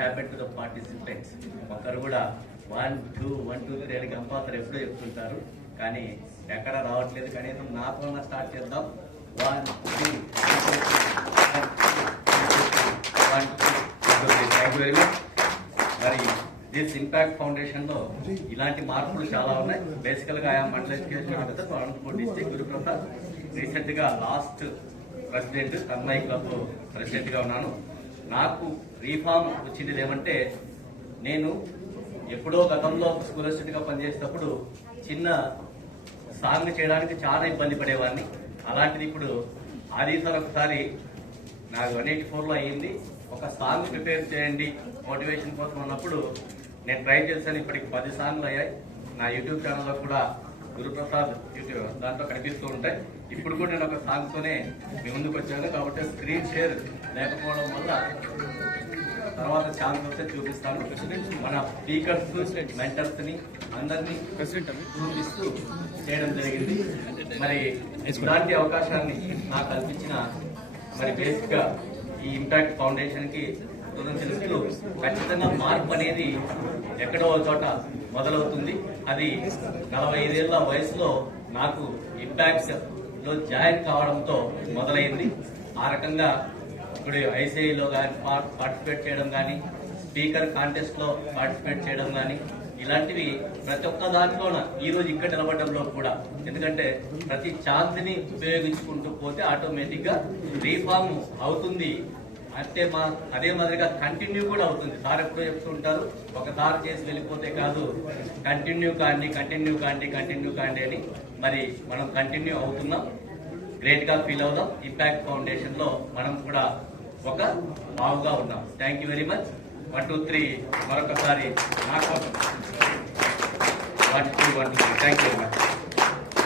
Happen to the participants. ఒకరు కూడా 1 2 1 2 3 compulsory ఎప్పుడూ చెప్తుంటారు, కానీ ఎక్కడ రావట్లేదు. కనీసం నాతో స్టార్ట్ చేద్దాం. 1 3 థ్యాంక్ యూ వెరీ మచ్. మరి దిస్ ఇంపాక్ట్ ఫౌండేషన్ లో ఇలాంటి మార్పులు చాలా ఉన్నాయి. బేసికల్ గా I'm Mandal education officer Anantapur district, Guruprasad. Recent గా last president Kurnool club president గా ఉన్నాను. నాకు రీఫార్మ్ వచ్చింది ఏమంటే, నేను ఎప్పుడో గతంలో స్కూల్ అసిస్టెంట్ గా పనిచేసేటప్పుడు చిన్న సాంగ్ చేయడానికి చాలా ఇబ్బంది పడేవాడిని. అలాంటిది ఇప్పుడు ఆది సార్ ఒకసారి నాకు 184 లో అయ్యింది, ఒక సాంగ్ ప్రిపేర్ చేయండి మోటివేషన్ కోసం అన్నప్పుడు నేను ట్రై చేశాను. ఇప్పటికి 10 సాంగ్లు అయ్యాయి. నా యూట్యూబ్ ఛానల్లో కూడా గురుప్రసాద్ యూట్యూబ్ దాంట్లో కనిపిస్తూ ఉంటాయి. ఇప్పుడు కూడా నేను ఒక సాంగ్తోనే మీ ముందుకు వచ్చాను. కాబట్టి స్క్రీన్ షేర్ లేకపోవడం వల్ల తర్వాత ఛాన్స్ వస్తే చూపిస్తాను. మన స్పీకర్స్ మెంటర్స్ ని అందరినీ చూపిస్తూ చేయడం జరిగింది. మరి ఇలాంటి అవకాశాన్ని నాకు కల్పించిన మరి బేసిక్ గా ఈ ఇంపాక్ట్ ఫౌండేషన్ కి తెలుస్తూ, ఖచ్చితంగా మార్పు అనేది ఎక్కడో చోట మొదలవుతుంది. అది 45 ఏళ్ల వయసులో నాకు ఇంపాక్ట్ లో జాయిన్ కావడంతో మొదలైంది. ఆ రకంగా ఇప్పుడు ఐసీఐలో కానీ పార్టిసిపేట్ చేయడం కానీ, స్పీకర్ కాంటెస్ట్ లో పార్టిసిపేట్ చేయడం కానీ, ఇలాంటివి ప్రతి ఒక్క దాంట్లోన ఈ రోజు ఇక్కడ నిలబడడంలో కూడా, ఎందుకంటే ప్రతి ఛాన్స్ ని ఉపయోగించుకుంటూ పోతే ఆటోమేటిక్ గా రీఫార్మ్ అవుతుంది. అంటే అదే మాదిరిగా కంటిన్యూ కూడా అవుతుంది. సార్ ఎప్పుడో చెప్తుంటారు, ఒకసారి చేసి వెళ్ళిపోతే కాదు, కంటిన్యూ కాండి అని. మరి మనం కంటిన్యూ అవుతున్నాం. గ్రేట్ గా ఫీల్ అవుదాం. ఇంపాక్ట్ ఫౌండేషన్ లో మనం కూడా ఒక బావుగా ఉన్నాం. Thank you very much. 1 2 3 మరొకసారి నా కోసం 1 2 1 2 3. Thank you very much.